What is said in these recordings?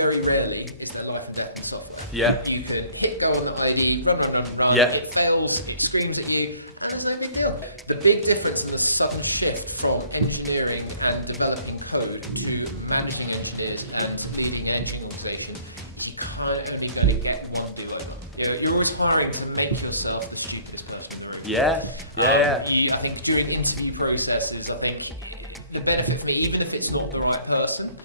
very rarely is there life and death in software. Yeah. You can hit go on the ID, run, Yeah. it fails, it screams at you, and there's no big deal. The big difference in the sudden shift from engineering and developing code to managing engineers and to leading engineering organization is you can't only going to get one developer. You're always hiring to make yourself the stupidest person in the room. Yeah. I think during interview processes, I think the benefit for me, even if it's not the right person,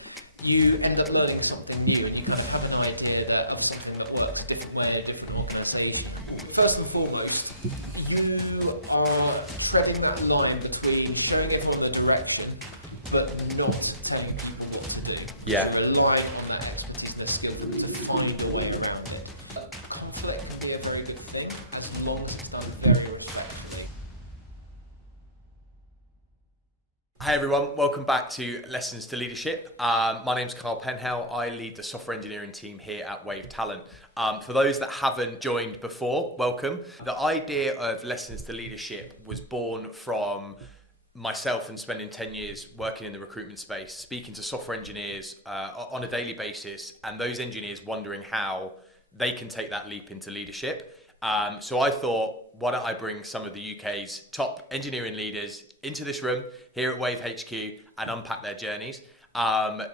you end up learning something new and you kind of have an idea of something that works a different way, a different organisation. First and foremost, you are treading that line between showing everyone the direction but not telling people what to do. Yeah. You're relying on that expertise and their skill to find your way around it. But conflict can be a very good thing as long as it's done very respectfully. Hey everyone, welcome back to Lessons to Leadership. My name's Karl Penhale. I lead the software engineering team here at Wave Talent. For those that haven't joined before, welcome. The idea of Lessons to Leadership was born from myself and spending 10 years working in the recruitment space, speaking to software engineers on a daily basis, and those engineers wondering how they can take that leap into leadership. So I thought, why don't I bring some of the UK's top engineering leaders into this room here at Wave HQ and unpack their journeys.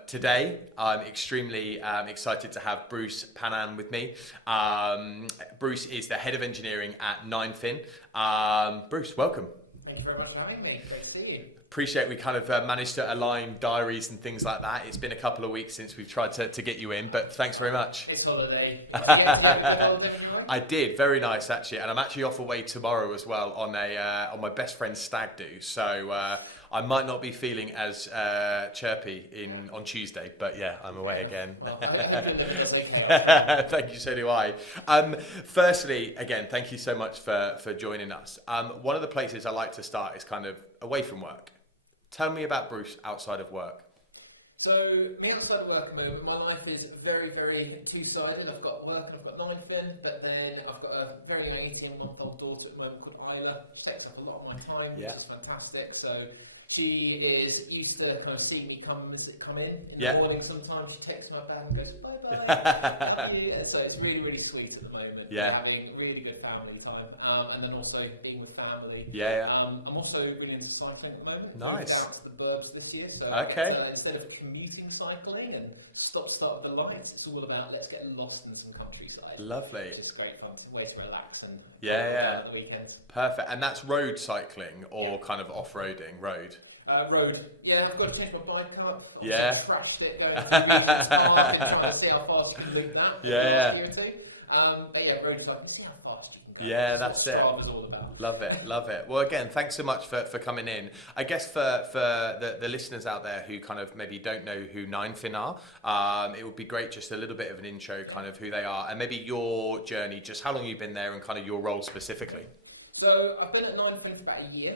Today, I'm extremely excited to have Bruce Pannaman with me. Bruce is the head of engineering at 9fin. Bruce, welcome. Thank you very much for having me. Great to see you. Appreciate we kind of managed to align diaries and things like that. It's been a couple of weeks since we've tried to get you in, but thanks very much. It's holiday. Did you get to go holiday? I did, very nice actually, and I'm actually off away tomorrow as well on my best friend's stag do. So I might not be feeling as chirpy on Tuesday, but yeah, I'm away again. Well, I think okay. Thank you, so do I. Firstly, again, thank you so much for joining us. One of the places I like to start is kind of away from work. Tell me about Bruce outside of work. So, me outside of work at the moment, my life is very, very two-sided. I've got work and I've got 9fin, but then I've got a very young 18-month-old daughter at the moment called Isla. She takes up a lot of my time, which is fantastic. So, she is used to kind of see me come in the morning sometimes. She texts my dad and goes, bye-bye, love you. So it's really, really sweet at the moment. Yeah. Having really good family time. And then also being with family. I'm also really into cycling at the moment. Nice. Moved out to the burbs this year. So instead of commuting cycling and start at the lights, it's all about let's get lost in some countryside. Lovely. Which is great fun. Way to relax and at the weekends. Perfect. And that's road cycling or kind of off-roading? Road. Road. Yeah, I've got to change my bike up. I've trashed it going 2 weeks apart and trying to see how fast you can loop that. But yeah, road cycling. See how fast you can go. Yeah, that's it. Strava's all about. Love it. Well, again, thanks so much for coming in. I guess for the listeners out there who kind of maybe don't know who 9fin are, it would be great just a little bit of an intro, kind of who they are, and maybe your journey, just how long you've been there and kind of your role specifically. So I've been at 9fin for about a year.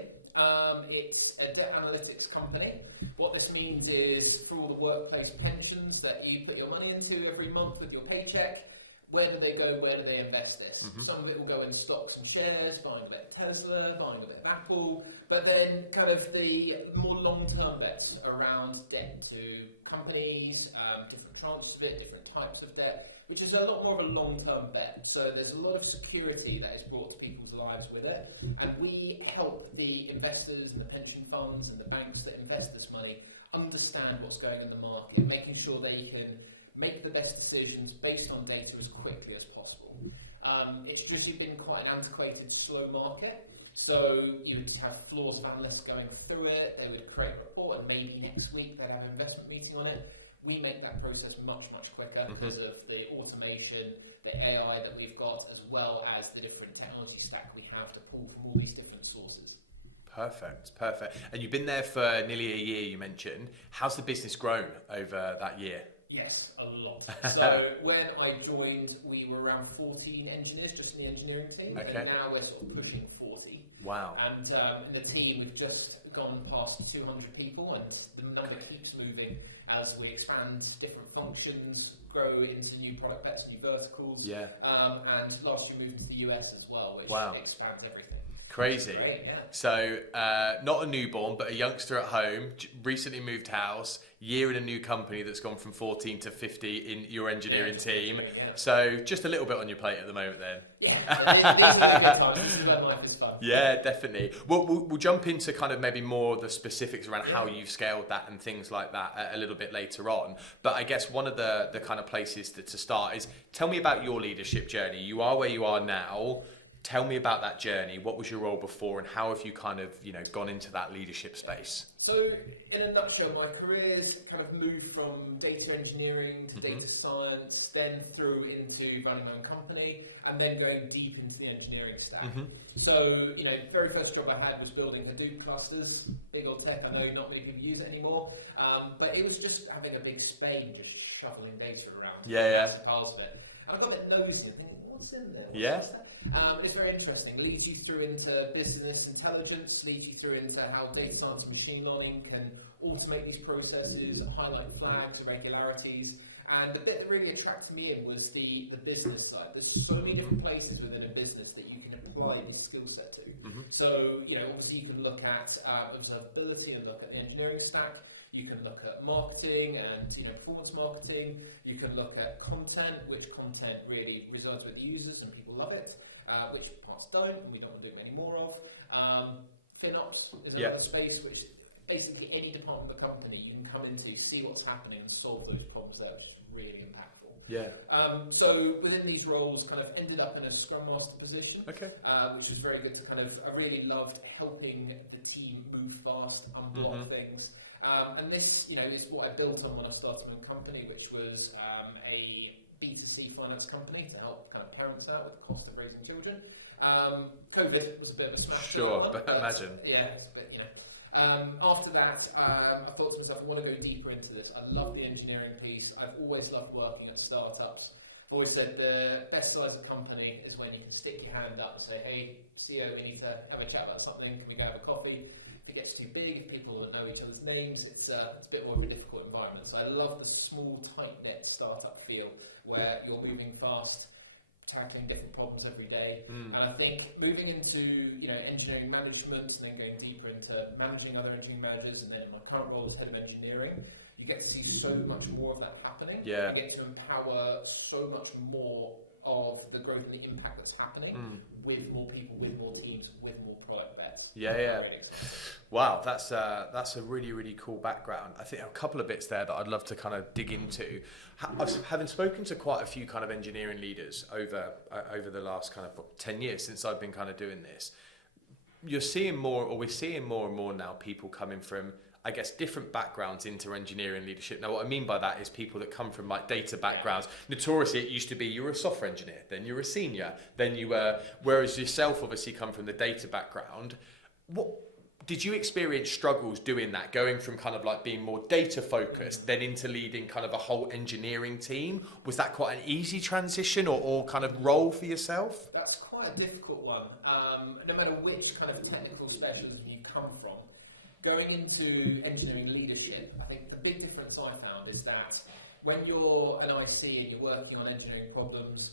It's a debt analytics company. What this means is through all the workplace pensions that you put your money into every month with your paycheck, where do they go, where do they invest this? Some of it will go in stocks and shares, buying a bit of Tesla, buying a bit of Apple, but then kind of the more long-term bets around debt to companies, different tranches of it, different types of debt, which is a lot more of a long-term bet. So there's a lot of security that is brought to people's lives with it, and we help the investors and the pension funds and the banks that invest this money understand what's going in the market, making sure they can make the best decisions based on data as quickly as possible. It's traditionally been quite an antiquated, slow market, so you would have floors of analysts going through it, they would create a report, and maybe next week they'd have an investment meeting on it. We make that process much, much quicker because of the automation, the AI that we've got, as well as the different technology stack we have to pull from all these different sources. Perfect. And you've been there for nearly a year, you mentioned. How's the business grown over that year? Yes, a lot. So when I joined, we were around 14 engineers just in the engineering team, and now we're sort of pushing 40. Wow. And in the team, we've just gone past 200 people, and the number keeps moving as we expand different functions, grow into new product bets, new verticals. And last year moved into the US as well, which expands everything. Crazy. Great, yeah. So, not a newborn, but a youngster at home, recently moved house, year in a new company that's gone from 14 to 50 in your engineering team. Yeah. So, just a little bit on your plate at the moment then. Yeah, these are the good times. Life is fun. Yeah, definitely. We'll jump into kind of maybe more of the specifics around how you've scaled that and things like that a little bit later on. But I guess one of the kind of places to start is tell me about your leadership journey. You are where you are now. Tell me about that journey. What was your role before, and how have you kind of gone into that leadership space? So, in a nutshell, my career's kind of moved from data engineering to data science, then through into running my own company, and then going deep into the engineering stack. So, very first job I had was building Hadoop clusters. Big old tech. I know not many people use it anymore, but it was just having a big spade, just shoveling data around. Massive piles of it. I got a bit nosy. I think, what's in there? What's that? It's very interesting. Leads you through into business intelligence, leads you through into how data science and machine learning can automate these processes, highlight flags, irregularities. And the bit that really attracted me in was the business side. There's so many different places within a business that you can apply this skill set to. So, obviously you can look at observability and look at the engineering stack. You can look at marketing and performance marketing. You can look at content, which content really resides with the users and people love it. Which parts don't, and we don't want to do any more of. FinOps is another space which basically any department of the company you can come into, see what's happening, and solve those problems there, which is really impactful. So within these roles, kind of ended up in a Scrum Master position, which was very good to I really loved helping the team move fast, unblock things. And this, is what I built on when I started my company, which was a B2C finance company to help kind of parents out with the cost of raising children. COVID was a bit of a smash. Sure, but imagine. Yeah, it's a bit, After that, I thought to myself, I want to go deeper into this. I love the engineering piece. I've always loved working at startups. I've always said the best size of company is when you can stick your hand up and say, hey, CEO, we need to have a chat about something. Can we go have a coffee? If it gets too big, if people don't know each other's names, it's a bit more of a difficult environment. So I love the small, tight-knit startup feel where you're moving fast, tackling different problems every day. And I think moving into engineering management and then going deeper into managing other engineering managers, and then in my current role as head of engineering, you get to see so much more of that happening. You get to empower so much more of the growth and the impact that's happening with more people, with more teams, with more product bets. Wow, that's a really, really cool background. I think a couple of bits there that I'd love to kind of dig into. Having spoken to quite a few kind of engineering leaders over the last kind of 10 years since I've been kind of doing this, we're seeing more and more now people coming from, I guess, different backgrounds into engineering leadership. Now, what I mean by that is people that come from like data backgrounds. Notoriously, it used to be you were a software engineer, then you're a senior, then you were, whereas yourself obviously come from the data background. What did you experience struggles doing that, going from kind of like being more data focused, then into leading kind of a whole engineering team? Was that quite an easy transition or kind of role for yourself? That's quite a difficult one. No matter which kind of technical specialism you come from, going into engineering leadership, I think the big difference I found is that when you're an IC and you're working on engineering problems,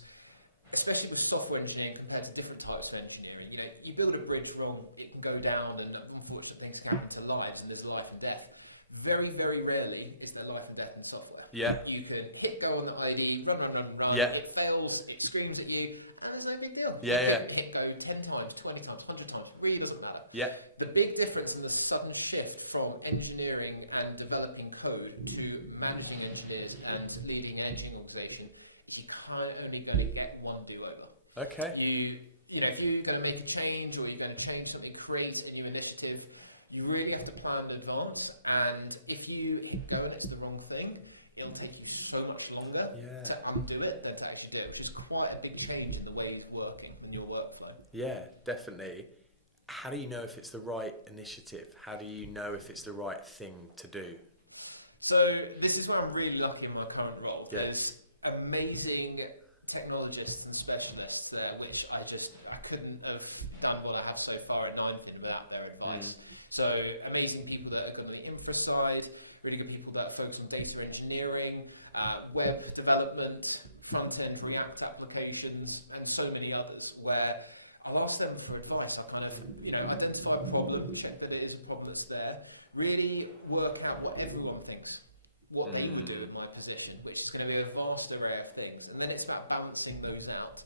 especially with software engineering compared to different types of engineering, you build a bridge wrong, it can go down, and unfortunate things can happen to lives, and there's life and death. Very, very rarely is there life and death in software. You can hit go on the ID, run, it fails, it screams at you, and there's no big deal. Hit go 10 times, 20 times, 100 times, it really doesn't matter. The big difference in the sudden shift from engineering and developing code to managing engineers and leading an engineering organisation is you can't only going to get one do-over. If you're going to make a change or you're going to change something, create a new initiative, you really have to plan in advance. And if you hit go and it's the wrong thing, it'll take you so much longer to undo it than to actually do it, which is quite a big change in the way you're working and your workflow. Yeah, definitely. How do you know if it's the right initiative? How do you know if it's the right thing to do? So this is where I'm really lucky in my current role. There's amazing technologists and specialists there, which I couldn't have done what I have so far at Ninepin without their advice. So amazing people that are good on the infra side, really good people that focus on data engineering, web development, front-end React applications, and so many others, where I'll ask them for advice. I kind of, identify a problem, check that it is a problem that's there, really work out what everyone thinks, what they would do in my position, which is going to be a vast array of things. And then it's about balancing those out.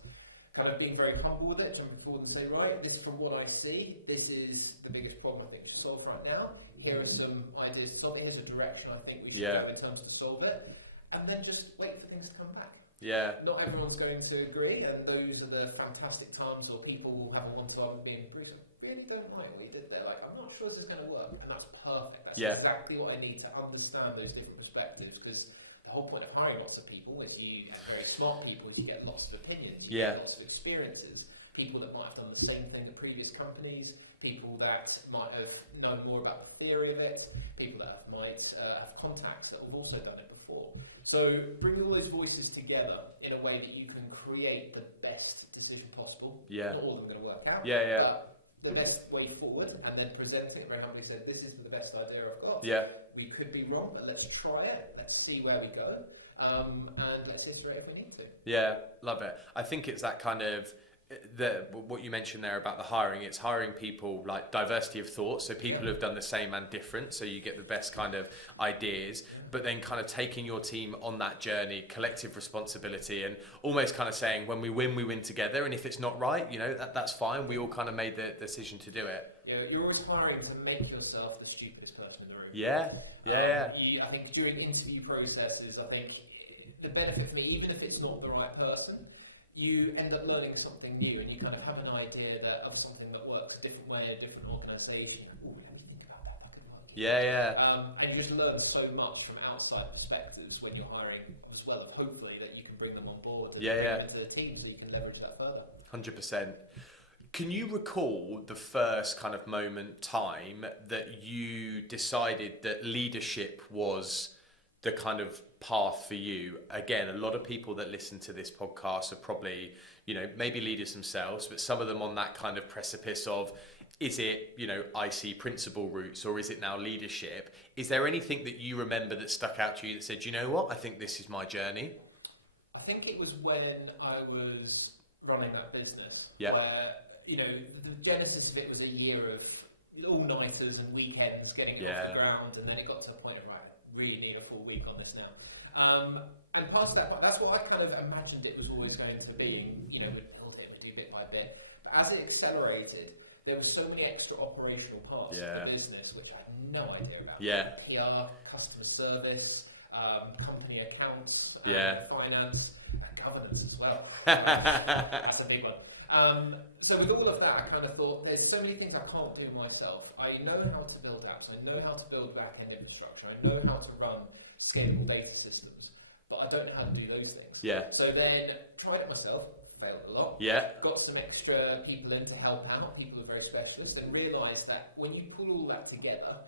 Kind of being very humble with it, jumping forward and say, right, this from what I see, this is the biggest problem I think we should solve right now. Here are some ideas to solve it. Here's a direction I think we should go in terms of solve it. And then just wait for things to come back. Yeah. Not everyone's going to agree, and those are the fantastic times where people will have a one-to-one being, Bruce, I really don't like what you did there. Like, I'm not sure this is going to work. And that's perfect. That's exactly what I need to understand those different perspectives, because the whole point of hiring lots of people is you have very smart people, you get lots of opinions, you get lots of experiences, people that might have done the same thing at previous companies, people that might have known more about the theory of it, people that might have contacts that have also done it before. So bring all those voices together in a way that you can create the best decision possible. Not all of them are going to work out. But the best way forward, and then presenting it very humbly, said, this is the best idea I've got. We could be wrong, but let's try it. Let's see where we go, and let's iterate if we need to. Yeah, love it. I think it's that kind of what you mentioned there about the hiring. It's hiring people like diversity of thought, so people who have done the same and different, so you get the best kind of ideas. But then kind of taking your team on that journey, collective responsibility, and almost kind of saying, when we win together. And if it's not right, that's fine. We all kind of made the decision to do it. You're always hiring to make yourself the stupidest person in the room. I think during interview processes, I think the benefit for me, even if it's not the right person, you end up learning something new, and you kind of have an idea of something that works a different way in a different organisation. Oh, let me think about that. That could work. And you just learn so much from outside perspectives when you're hiring as well, and hopefully that you can bring them on board and into the team so you can leverage that further. 100%. Can you recall the first kind of time that you decided that leadership was the kind of path for you? Again, a lot of people that listen to this podcast are probably, maybe leaders themselves, but some of them on that kind of precipice of, is it, IC principal routes, or is it now leadership? Is there anything that you remember that stuck out to you that said, you know what, I think this is my journey? I think it was when I was running that business, where, the genesis of it was a year of all-nighters and weekends getting it off the ground, and then it got to the point of, right, really need a full week on this now. And part of that's what I kind of imagined it was always going to be. We'd build it, we'd do bit by bit. But as it accelerated, there were so many extra operational parts of the business which I had no idea about. PR, customer service, company accounts, finance, and governance as well. That's a big one. So with all of that, I kind of thought, there's so many things I can't do myself. I know how to build apps, I know how to build back-end infrastructure, I know how to run scalable data systems, but I don't know how to do those things. So then, tried it myself, failed a lot, got some extra people in to help out, people who are very specialists, and realised that when you pull all that together,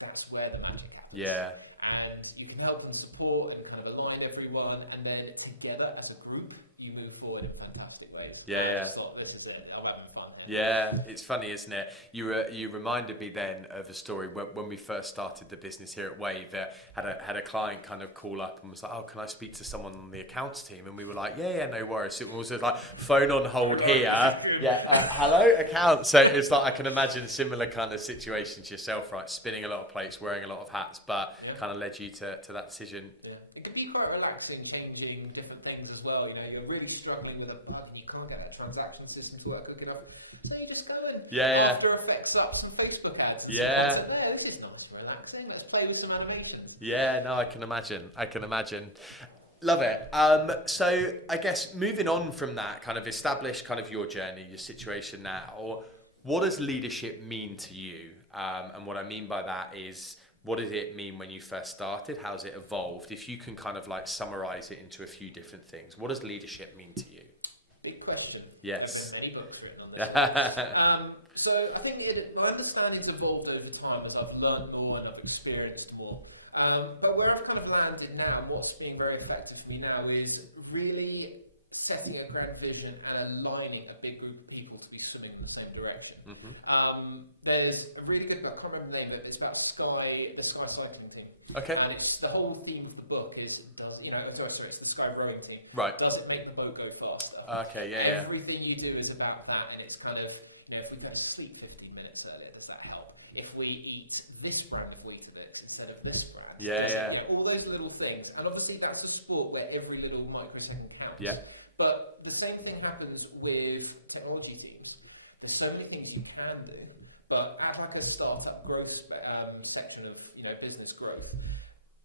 that's where the magic happens. And you can help and support and kind of align everyone, and then together as a group, you move forward in fantastic ways. I just thought, this is it, I'm having fun. It's funny, isn't it? You reminded me then of a story when we first started the business here at Wave. Had a client kind of call up and was like, "Oh, can I speak to someone on the accounts team?" And we were like, "Yeah, no worries." So it was like phone on hold here. Hello, accounts. So it's like I can imagine a similar kind of situation to yourself, right? Spinning a lot of plates, wearing a lot of hats, but kind of led you to that decision. It can be quite relaxing, changing different things as well. You're really struggling with a bug and you can't get that transaction system to work quick enough. So you just go in. After Effects up some Facebook ads. This is nice and relaxing. Let's play with some animations. I can imagine. Love it. So I guess moving on from that, kind of establish kind of your journey, your situation now. What does leadership mean to you? And what I mean by that is, what did it mean when you first started? How's it evolved? If you can kind of like summarize it into a few different things, what does leadership mean to you? Big question. Yes. There have been many books written on this. So I think my understanding's evolved over time as I've learned more and I've experienced more. But where I've kind of landed now, what's being very effective for me now is really setting a grand vision and aligning a big group of people to be swimming in the same direction. There's a really good book, I can't remember the name, but it's about the Sky cycling team. Okay. And it's the whole theme of the book is, it's the Sky rowing team. Right. Does it make the boat go faster? Okay, yeah. Everything you do is about that, and it's kind of, if we go to sleep 15 minutes earlier, does that help? If we eat this brand of Weetabix instead of this brand, all those little things. And obviously that's a sport where every little microsecond counts. Yeah. But the same thing happens with technology teams. There's so many things you can do, but as like a startup growth section of business growth,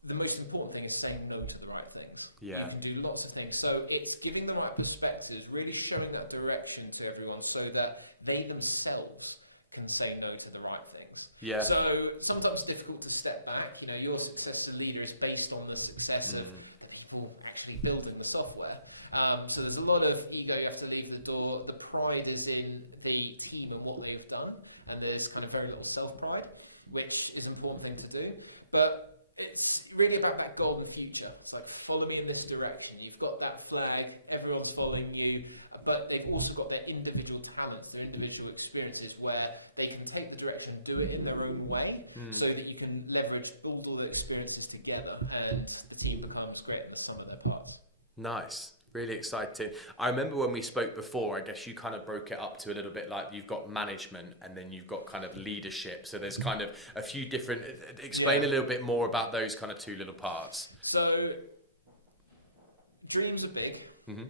the most important thing is saying no to the right things. Yeah. You can do lots of things. So it's giving the right perspectives, really showing that direction to everyone so that they themselves can say no to the right things. Yeah. So sometimes it's difficult to step back. Your success as a leader is based on the success of the people actually building the software. So there's a lot of ego you have to leave the door. The pride is in the team and what they've done, and there's kind of very little self-pride, which is an important thing to do. But it's really about that goal in the future. It's like, follow me in this direction. You've got that flag, everyone's following you, but they've also got their individual talents, their individual experiences where they can take the direction and do it in their own way so that you can leverage all the experiences together and the team becomes greater than the sum of their parts. Nice. Really exciting. I remember when we spoke before, I guess you kind of broke it up to a little bit like you've got management and then you've got kind of leadership. So there's kind of a few different... Explain a little bit more about those kind of two little parts. So dreams are big.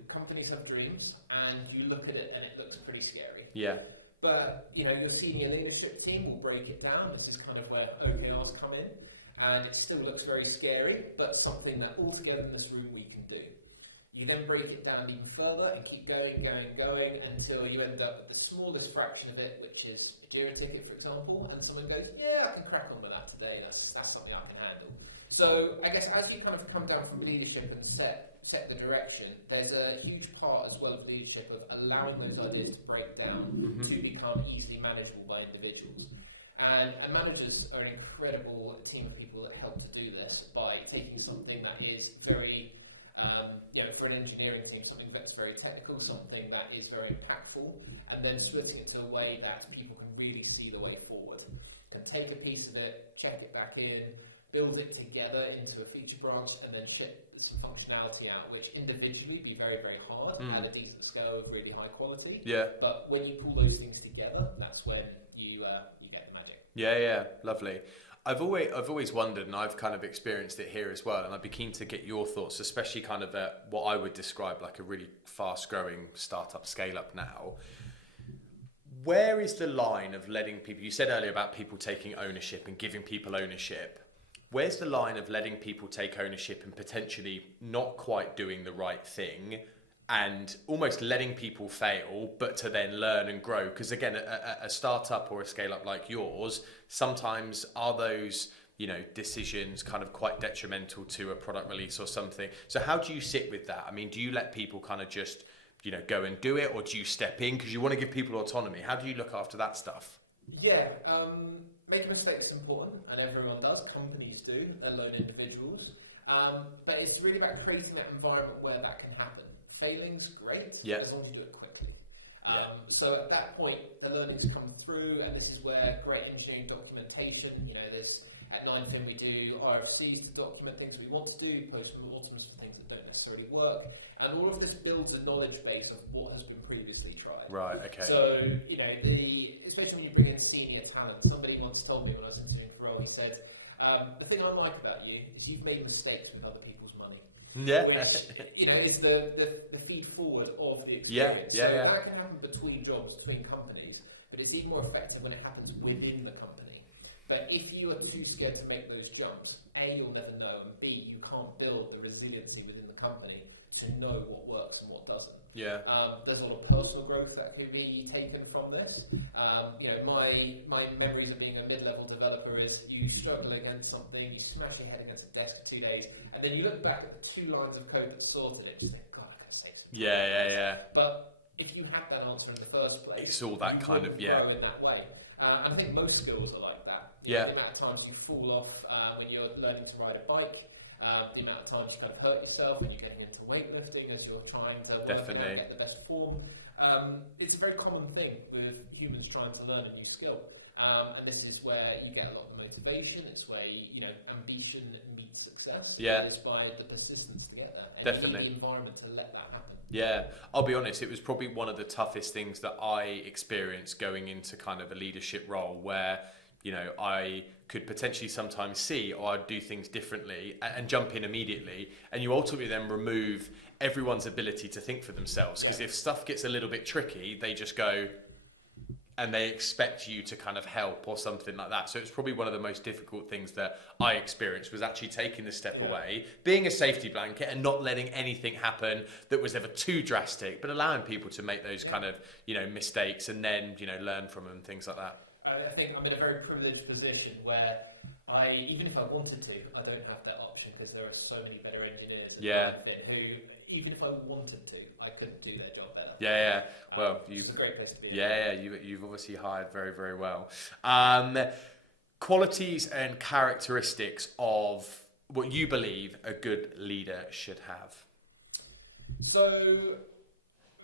Companies have dreams and you look at it and it looks pretty scary. Yeah. But, your senior leadership team will break it down. This is kind of where OKRs come in. And it still looks very scary, but something that all together in this room we can do. You then break it down even further and keep going until you end up with the smallest fraction of it, which is a Jira ticket, for example, and someone goes, yeah, I can crack on with that today, that's something I can handle. So I guess as you kind of come down from leadership and set the direction, there's a huge part as well of leadership of allowing those ideas to break down to become easily manageable by individuals. And managers are an incredible team of people that help to do this by taking something that is very... for an engineering team, something that's very technical, something that is very impactful, and then splitting it to a way that people can really see the way forward. Can take a piece of it, check it back in, build it together into a feature branch, and then ship some functionality out, which individually be very, very hard at a decent scale of really high quality. Yeah. But when you pull those things together, that's when you get the magic. Yeah, lovely. I've always wondered, and I've kind of experienced it here as well, and I'd be keen to get your thoughts, especially kind of at what I would describe like a really fast-growing startup scale-up now. Where is the line of letting people, you said earlier about people taking ownership and giving people ownership. Where's the line of letting people take ownership and potentially not quite doing the right thing and almost letting people fail, but to then learn and grow? Because again, a startup or a scale up like yours, sometimes are those, decisions kind of quite detrimental to a product release or something. So how do you sit with that? I mean, do you let people kind of just, go and do it, or do you step in because you want to give people autonomy? How do you look after that stuff? Yeah, making mistakes is important, and everyone does. Companies do, let alone individuals. But it's really about creating that environment where that can happen. Failing's great, as long as you do it quickly. So at that point, the learnings come through, and this is where great engineering documentation, there's at 9fin we do RFCs to document things we want to do, post-mortems for things that don't necessarily work, and all of this builds a knowledge base of what has been previously tried. Right, okay. So, especially when you bring in senior talent, somebody once told me when I was interviewing for a role, he said, the thing I like about you is you've made mistakes with other people's money. Yeah. Which, is the feed forward of the experience. That can happen between jobs, between companies, but it's even more effective when it happens within the company. But if you are too scared to make those jumps, A, you'll never know, and B, you can't build the resiliency within the company to know what works and what doesn't. Yeah. There's a lot of personal growth that could be taken from this. My memories of being a mid-level developer is you struggle against something, you smash your head against a desk for 2 days, and then you look back at the 2 lines of code that sorted it, and just think, God, I could save some. Yeah. But if you had that answer in the first place, it's all that kind of grow in that way. And I think most skills are like that. The amount of times you fall off when you're learning to ride a bike, the amount of times you kind of hurt yourself when you're getting into weightlifting as you're you're trying to work Definitely. out, get the best form. It's a very common thing with humans trying to learn a new skill. And this is where you get a lot of motivation. It's where ambition meets success. Yeah. It's by the persistence to get there. And Definitely. You need the environment to let that happen. Yeah, I'll be honest, it was probably one of the toughest things that I experienced going into kind of a leadership role where, I could potentially sometimes see or I'd do things differently and jump in immediately. And you ultimately then remove everyone's ability to think for themselves. Because if stuff gets a little bit tricky, they just go and they expect you to kind of help or something like that. So it's probably one of the most difficult things that I experienced was actually taking the step away, being a safety blanket and not letting anything happen that was ever too drastic, but allowing people to make those kind of, mistakes and then, learn from them, things like that. I think I'm in a very privileged position where even if I wanted to, I don't have that option because there are so many better engineers who, even if I wanted to, I couldn't do their job better. Yeah. Well, it's a great place to be. Yeah, you've obviously hired very, very well. Qualities and characteristics of what you believe a good leader should have. So,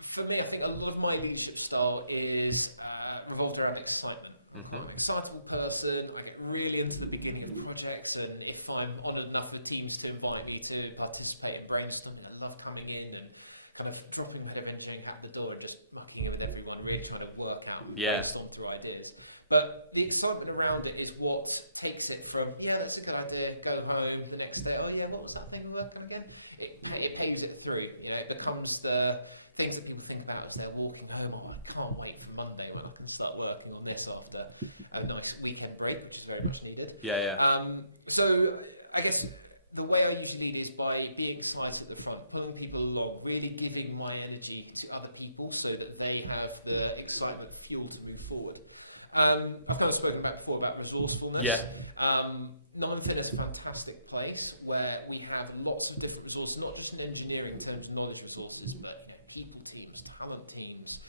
for me, I think a lot of my leadership style is revolved around excitement. Mm-hmm. I'm an excitable person. I get really into the beginning of the projects, and if I'm honoured enough with teams to invite me to participate in brainstorming, I love coming in and kind of dropping my head of engineering out the door and just mucking in with everyone, really trying to work out brainstorm through ideas. But the excitement around it is what takes it from, that's a good idea, go home, the next day, what was that thing we worked on again? It paves it through. It becomes the things that people think about as they're walking home. I can't wait for Monday when I can start working on this after a nice weekend break, which is very much needed. So I guess the way I usually lead is by being excited at the front, pulling people along, really giving my energy to other people so that they have the excitement fuel to move forward. I've kind of spoken before about resourcefulness. Ninefin is a fantastic place where we have lots of different resources, not just in engineering in terms of knowledge resources, but people teams, talent teams,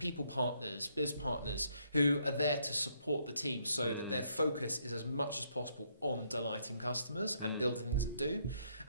people partners, biz partners who are there to support the team so that their focus is as much as possible on delighting customers and building things to do.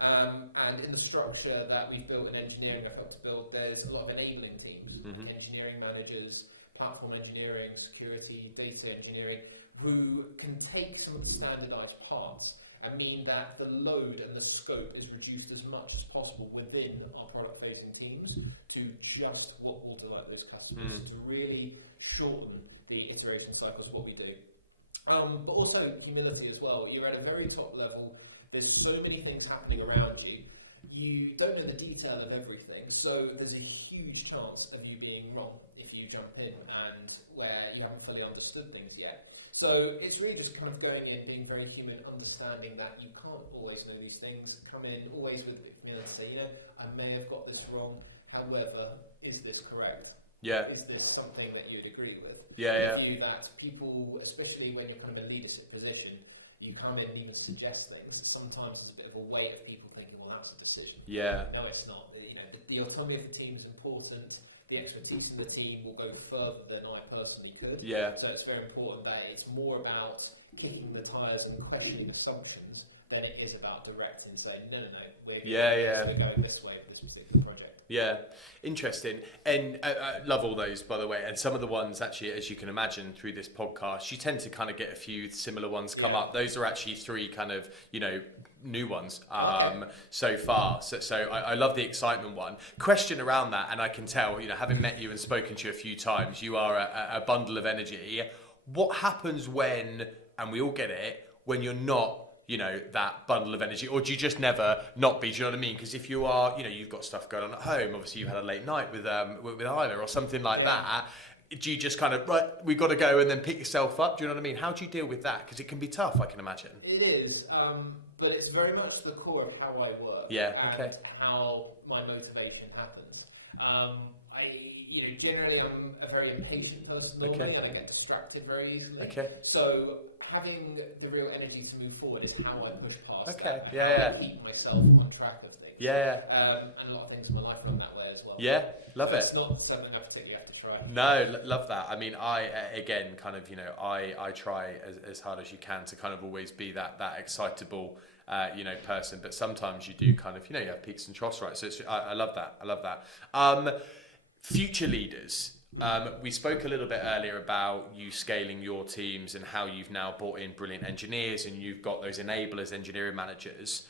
And in the structure that we've built in engineering, I've helped to build, there's a lot of enabling teams, engineering managers, platform engineering, security, data engineering, who can take some of the standardized parts and mean that the load and the scope is reduced as much as possible within our product-facing teams to just what will delight those customers, to really shorten the iteration cycles of what we do. But also humility as well. You're at a very top level. There's so many things happening around you. You don't know the detail of everything, so there's a huge chance of you being wrong if you jump in and where you haven't fully understood things yet. So it's really just kind of going in, being very human, understanding that you can't always know these things, come in always with humility, I may have got this wrong, however, is this correct? Is this something that you'd agree with? The view that people, especially when you're kind of in a leadership position, you come in and even suggest things. Sometimes there's a bit of a weight of people thinking, well, that's a decision. No, it's not. The autonomy of the team is important. The expertise in the team will go further than I personally could. So it's very important that it's more about kicking the tires and questioning assumptions than it is about directing, saying, no, we're going this way for this particular project. Interesting. And I love all those, by the way. And some of the ones, actually, as you can imagine through this podcast, you tend to kind of get a few similar ones come up. Those are actually three kind of, new ones so far. So I love the excitement one. Question around that, and I can tell, having met you and spoken to you a few times, you are a bundle of energy. What happens when, and we all get it, when you're not, that bundle of energy, or do you just never not be? Do you know what I mean? Because if you are, you've got stuff going on at home. Obviously, you had a late night with Isla or something like that. Do you just kind of, right, we got to go and then pick yourself up? Do you know what I mean? How do you deal with that? Because it can be tough, I can imagine. It is, but it's very much the core of how I work and how my motivation happens. Generally I'm a very impatient person normally, and I get distracted very easily. So having the real energy to move forward is how I push past that. I keep myself on track of things. And a lot of things in my life run that way as well. Love it. It's not something I particularly have to try. right? No, love that. I mean, again, kind of, I try as hard as you can to kind of always be that excitable, person. But sometimes you do kind of, you have peaks and troughs, right? So I love that. I love that. Future leaders. We spoke a little bit earlier about you scaling your teams and how you've now brought in brilliant engineers and you've got those enablers, engineering managers.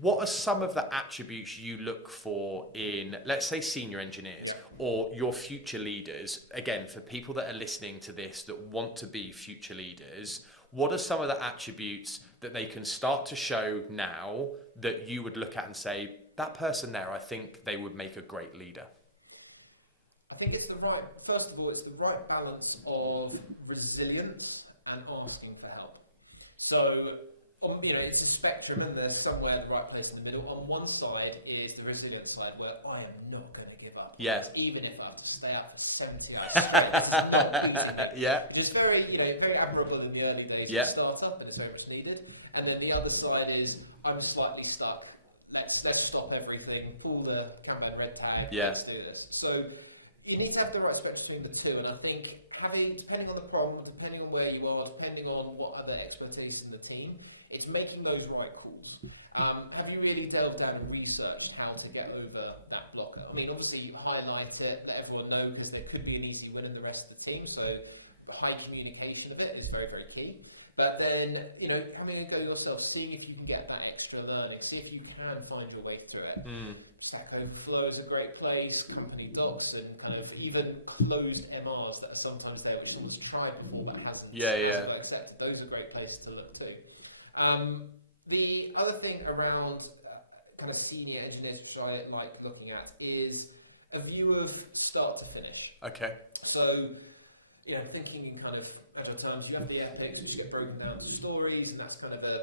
What are some of the attributes you look for in, let's say, senior engineers or your future leaders? Again, for people that are listening to this that want to be future leaders, what are some of the attributes that they can start to show now that you would look at and say, that person there, I think they would make a great leader? I think first of all, it's the right balance of resilience and asking for help. So, it's a spectrum and there's somewhere the right place in the middle. On one side is the resilience side where I am not going to give up. Yeah. Even if I have to stay up for 70 hours. Yeah. Which is very, very admirable in the early days of startup and it's very much needed. And then the other side is I'm slightly stuck. Let's stop everything, pull the Kanban red tag, let's do this. So you need to have the right spectrum between the two, and I think depending on the problem, depending on where you are, depending on what other expertise in the team, it's making those right calls. Have you really delved down and researched how to get over that blocker? I mean, obviously highlight it, let everyone know, because there could be an easy win in the rest of the team, so the high communication of it is very, very key. But then, having a go yourself, seeing if you can get that extra learning, see if you can find your way through it. Stack Overflow is a great place, company docs, and kind of even closed MRs that are sometimes there, which someone's tried before but hasn't got accepted. Those are great places to look too. The other thing around kind of senior engineers, which I like looking at, is a view of start to finish. Okay. So, thinking in kind of agile terms, you have the epics, which get broken down to stories, and that's kind of an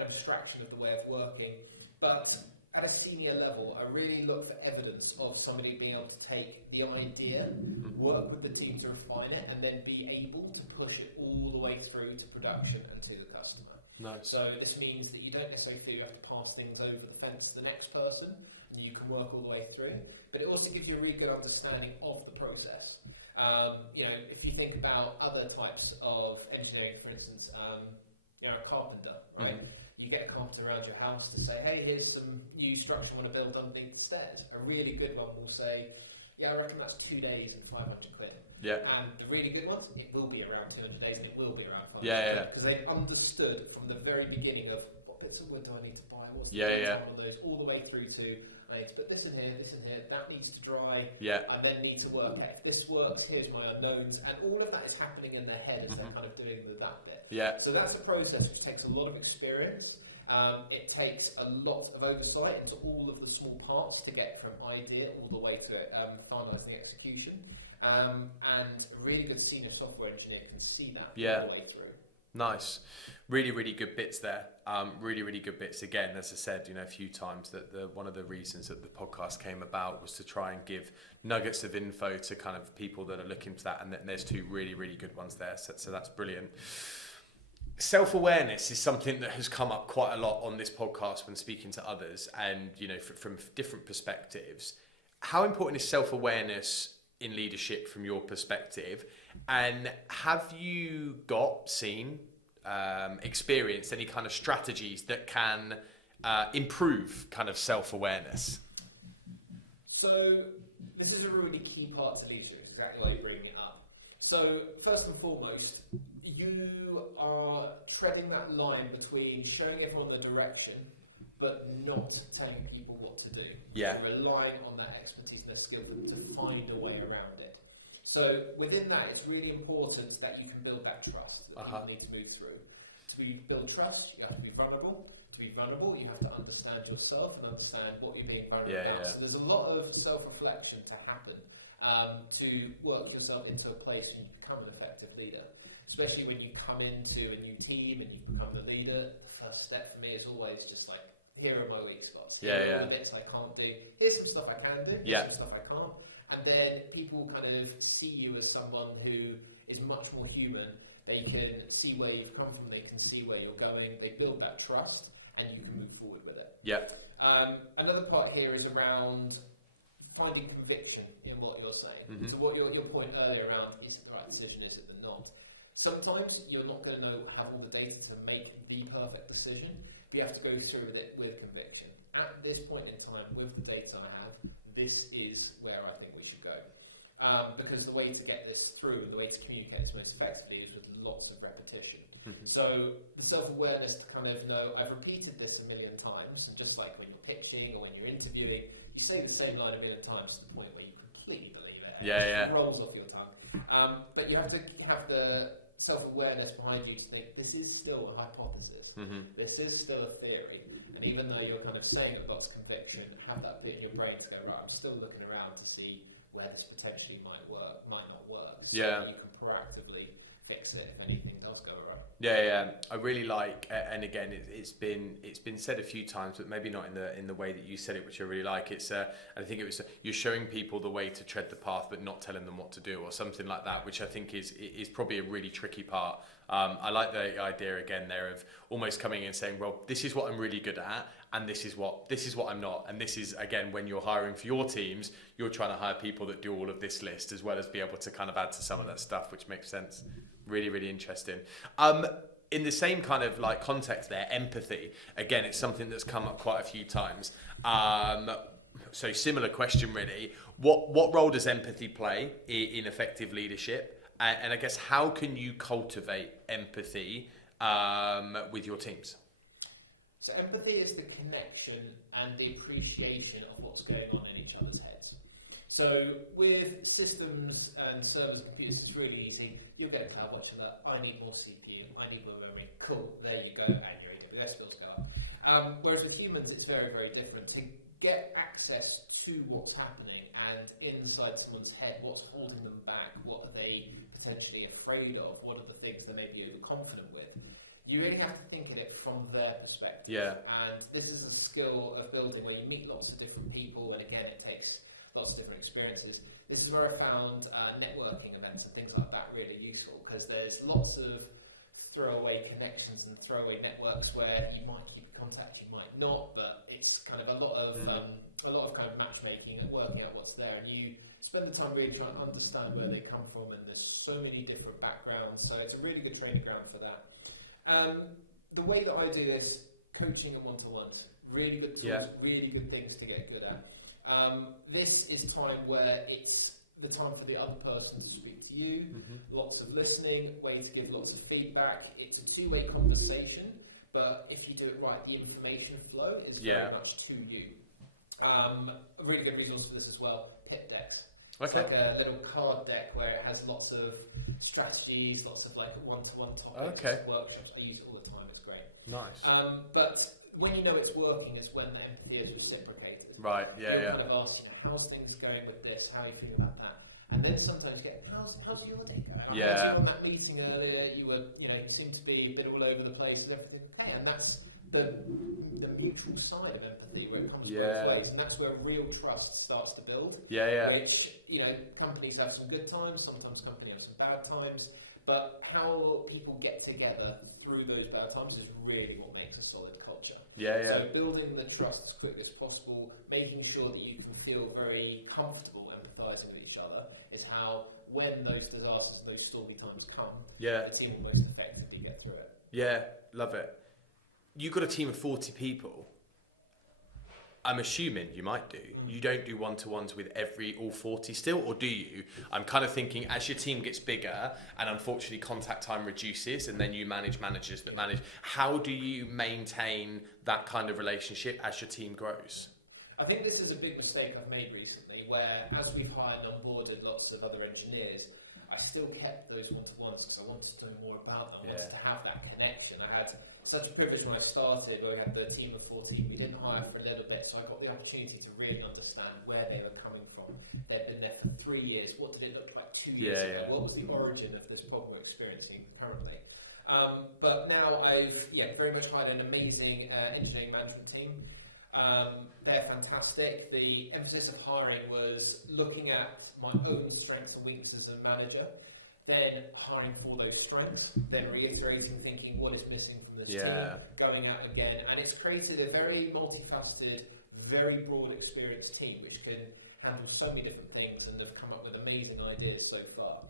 abstraction of the way of working. But at a senior level, I really look for evidence of somebody being able to take the idea, work with the team to refine it, and then be able to push it all the way through to production and to the customer. Nice. So this means that you don't necessarily feel you have to pass things over the fence to the next person, and you can work all the way through. But it also gives you a really good understanding of the process. If you think about other types of engineering, for instance, a carpenter, right? You get a carpenter around your house to say, hey, here's some new structure I want to build underneath the stairs. A really good one will say, I reckon that's 2 days and 500 quid. Yeah. And the really good ones, it will be around 200 days and it will be around 500 quid. Because they've understood from the very beginning of what bits of wood do I need to buy, what's the one of those, all the way through to I need to put this in here, that needs to dry, I then need to work out if this works, here's my unknowns, and all of that is happening in their head as they're kind of doing with that bit. Yeah. So that's the process which takes a lot of experience. It takes a lot of oversight into all of the small parts to get from idea all the way to finalising the execution. And a really good senior software engineer can see that all the way through. Nice. Really, really good bits there. Really, really good bits. Again, as I said, a few times that one of the reasons that the podcast came about was to try and give nuggets of info to kind of people that are looking for that. And there's two really, really good ones there. So that's brilliant. Self-awareness is something that has come up quite a lot on this podcast when speaking to others and, from different perspectives. How important is self-awareness in leadership from your perspective? And have you experienced any kind of strategies that can improve kind of self-awareness? So this is a really key part to leadership, exactly why you're bringing it up. So first and foremost, you are treading that line between showing everyone the direction but not telling people what to do. Yeah. You're relying on that expertise and that skill to find a way around it. So within that, it's really important that you can build that trust that people need to move through. To build trust, you have to be vulnerable. To be vulnerable, you have to understand yourself and understand what you're being vulnerable about. So there's a lot of self-reflection to happen to work yourself into a place when you become an effective leader. Especially when you come into a new team and you become the leader, the first step for me is always just like, here are my weak spots. Here are all the bits I can't do. Here's some stuff I can do. Here's some stuff I can't. And then people kind of see you as someone who is much more human. They can see where you've come from. They can see where you're going. They build that trust, and you can move forward with it. Yeah. Another part here is around finding conviction in what you're saying. So what your point earlier around is it the right decision, is it not? Sometimes you're not going to have all the data to make the perfect decision. You have to go through it with conviction. At this point in time, with the data I have, this is where I think we should go. Because the way to get this through, the way to communicate this most effectively is with lots of repetition. So the self-awareness to kind of know, I've repeated this a million times, and just like when you're pitching or when you're interviewing, you say the same line a million times to the point where you completely believe it. It rolls off your tongue. But you have to have the self-awareness behind you to think, this is still a hypothesis. This is still a theory. And even though you're kind of saying it with lots of conviction, have that bit in your brain to go, right, I'm still looking around to see where this potentially might not work. So that you can proactively fix it if anything does go wrong. I really like, and again, it's been said a few times, but maybe not in the way that you said it, which I really like. It's I think it was you're showing people the way to tread the path, but not telling them what to do, or something like that, which I think is probably a really tricky part. I like the idea again there of almost coming in and saying, well, this is what I'm really good at, and this is what I'm not, and this is again when you're hiring for your teams, you're trying to hire people that do all of this list as well as be able to kind of add to some of that stuff, which makes sense. Really, really interesting. In the same kind of like context there, empathy. Again, it's something that's come up quite a few times. So similar question really. What role does empathy play in effective leadership? And I guess how can you cultivate empathy with your teams? So empathy is the connection and the appreciation of what's going on in each other's heads. So with systems and servers and computers, it's really easy. You'll get a cloud watch alert. I need more CPU. I need more memory. Cool. There you go. And your AWS bills go up. Whereas with humans, it's very, very different. To get access to what's happening and inside someone's head, what's holding them back, what are they potentially afraid of, what are the things they may be overconfident with, you really have to think of it from their perspective. And this is a skill of building where you meet lots of different people, and again, it takes lots of different experiences. This is where I found networking events and things like that really useful, because there's lots of throwaway connections and throwaway networks where you might keep contact, you might not, but it's kind of a lot of kind of matchmaking and working out what's there, and you spend the time really trying to understand where they come from, and there's so many different backgrounds, so it's a really good training ground for that. The way that I do this, coaching and one-to-ones, really good tools, really good things to get good at. This is time where it's the time for the other person to speak to you, lots of listening, way to give lots of feedback. It's a two-way conversation, but if you do it right, the information flow is very much to you. A really good resource for this as well, pit decks. It's like a little card deck where it has lots of strategies, lots of like one-to-one topics, workshops. I use it all the time, it's great. Nice. But when you know it's working is when the empathy is reciprocated. Right, You'll kind of ask, how's things going with this? How are you feeling about that? And then sometimes you get, how's your day going? I heard you on that meeting earlier, you were, you seemed to be a bit all over the place and everything. Okay, and that's the mutual side of empathy where it comes both ways, and that's where real trust starts to build. Which, companies have some good times, sometimes companies have some bad times, but how people get together through those bad times is really what makes a solid culture. So building the trust as quickly as possible, making sure that you can feel very comfortable empathising with each other is how, when those disasters, those stormy times come, the team will most effectively get through it. Yeah, love it. You've got a team of 40 people. I'm assuming you might do. You don't do one-to-ones with all 40 still, or do you? I'm kind of thinking as your team gets bigger and unfortunately contact time reduces and then you manage managers that manage, how do you maintain that kind of relationship as your team grows? I think this is a big mistake I've made recently, where as we've hired and onboarded lots of other engineers, I still kept those one-to-ones because I wanted to know more about them. I wanted to have that connection. I had such a privilege when I started, where we had the team of 14. We didn't hire for a little bit, so I got the opportunity to really understand where they were coming from. They'd been there for 3 years. What did it look like 2 years ago? What was the origin of this problem we're experiencing currently? But now I've very much hired an amazing engineering management team. They're fantastic. The emphasis of hiring was looking at my own strengths and weaknesses as a manager, then hiring for those strengths, then reiterating, thinking what is missing from the team, going out again, and it's created a very multifaceted, very broad experienced team which can handle so many different things and have come up with amazing ideas so far.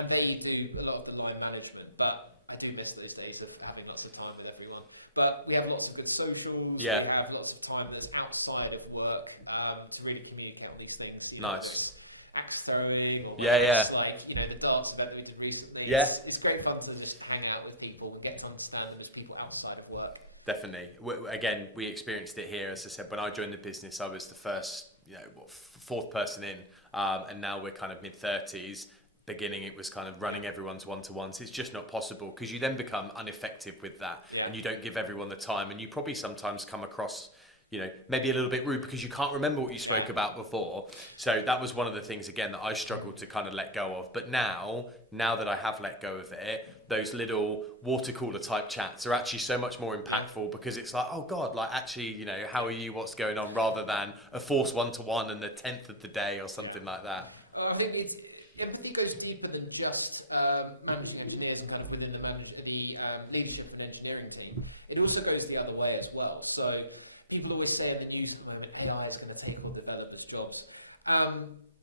And they do a lot of the line management, but I do miss those days of having lots of time with everyone. But we have lots of good socials, we have lots of time that's outside of work to really communicate on these things. Nice. Axe throwing, or it's like, the darts event that we did recently. Yeah. It's great fun to just hang out with people and get to understand them as people outside of work. Definitely. Again, we experienced it here. As I said, when I joined the business, I was the first, fourth person in, and now we're kind of mid-30s. Beginning, it was kind of running everyone's one-to-ones. It's just not possible because you then become ineffective with that, and you don't give everyone the time, and you probably sometimes come across, maybe a little bit rude because you can't remember what you spoke about before. So that was one of the things, again, that I struggled to kind of let go of. But now that I have let go of it, those little water cooler type chats are actually so much more impactful because it's like, oh God, like actually, how are you, what's going on, rather than a forced one-to-one and the 10th of the day or something like that. I think empathy goes deeper than just managing engineers and kind of within the leadership of an engineering team. It also goes the other way as well. So people always say in the news at the moment, AI is going to take all developers' jobs.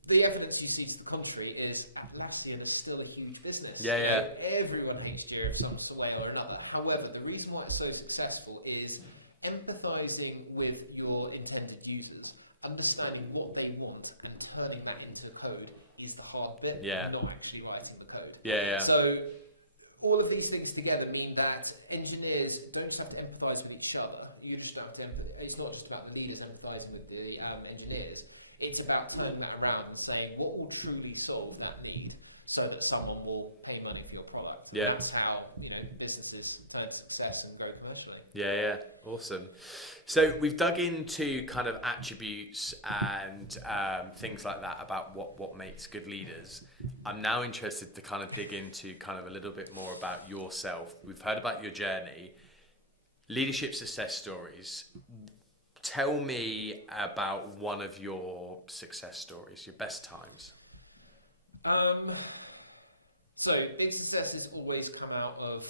The evidence you see to the contrary is Atlassian is still a huge business. Everyone hates Jira in some way or another. However, the reason why it's so successful is empathising with your intended users, understanding what they want and turning that into code is the hard bit, not actually writing the code. So all of these things together mean that engineers don't just have to empathise with each other. You just have to it's not just about the leaders empathising with the engineers. It's about turning that around and saying what will truly solve that need so that someone will pay money for your product. Yeah. That's how businesses turn to success and grow commercially. Awesome. So we've dug into kind of attributes and things like that about what makes good leaders. I'm now interested to kind of dig into kind of a little bit more about yourself. We've heard about your journey, leadership success stories. Tell me about one of your success stories, your best times. So big successes always come out of